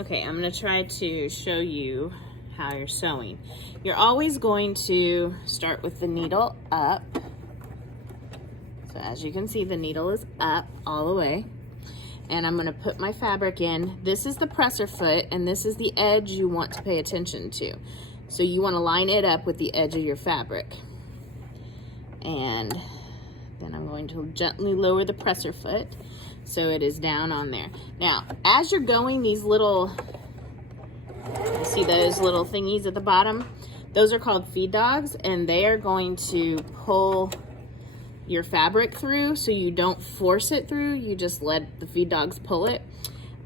Okay, I'm going to try to show you how you're sewing. You're always going to start with the needle up. So as you can see, the needle is up all the way. And I'm going to put my fabric in. This is the presser foot, and this is the edge you want to pay attention to. So you want to line it up with the edge of your fabric. And then I'm going to gently lower the presser foot so it is down on there. Now, as you're going, these little, you see those little thingies at the bottom? Those are called feed dogs, and they are going to pull your fabric through, so you don't force it through, you just let the feed dogs pull it.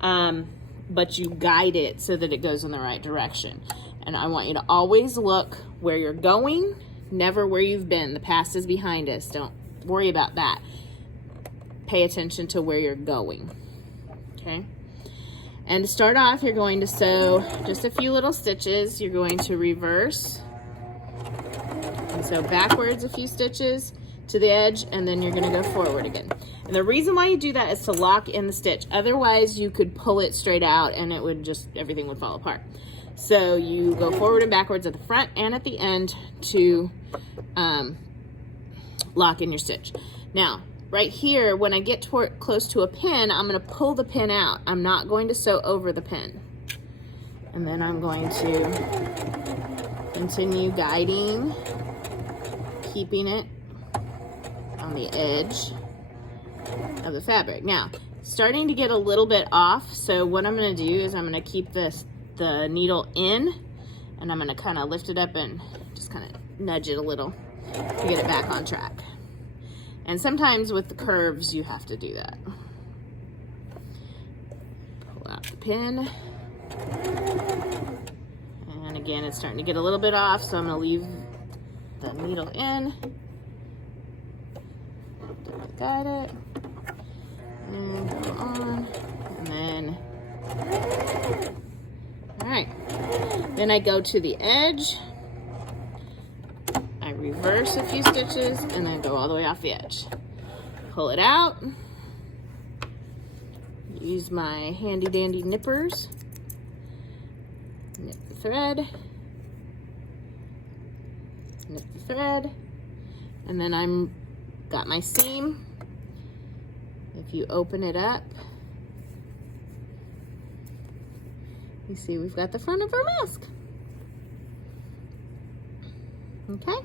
But you guide it so that it goes in the right direction. And I want you to always look where you're going, never where you've been. The past is behind us, don't worry about that. Pay attention to where you're going, okay? And to start off, you're going to sew just a few little stitches. You're going to reverse and sew backwards a few stitches to the edge, and then you're going to go forward again. And the reason why you do that is to lock in the stitch. Otherwise, you could pull it straight out and it would just, everything would fall apart. So you go forward and backwards at the front and at the end to lock in your stitch. Now, right here, when I get close to a pin, I'm going to pull the pin out. I'm not going to sew over the pin. And then I'm going to continue guiding, keeping it on the edge of the fabric. Now, starting to get a little bit off, so what I'm going to do is I'm going to keep the needle in, and I'm going to kind of lift it up and just kind of nudge it a little to get it back on track. And sometimes with the curves, you have to do that. Pull out the pin. And again, it's starting to get a little bit off, so I'm going to leave the needle in. Guide it. And go on. And then, all right. Then I go to the edge. I reverse a few stitches and then go all the way off the edge. Pull it out. Use my handy dandy nippers. Nip the thread. Nip the thread. And then I'm got my seam. If you open it up, you see we've got the front of our mask. Okay.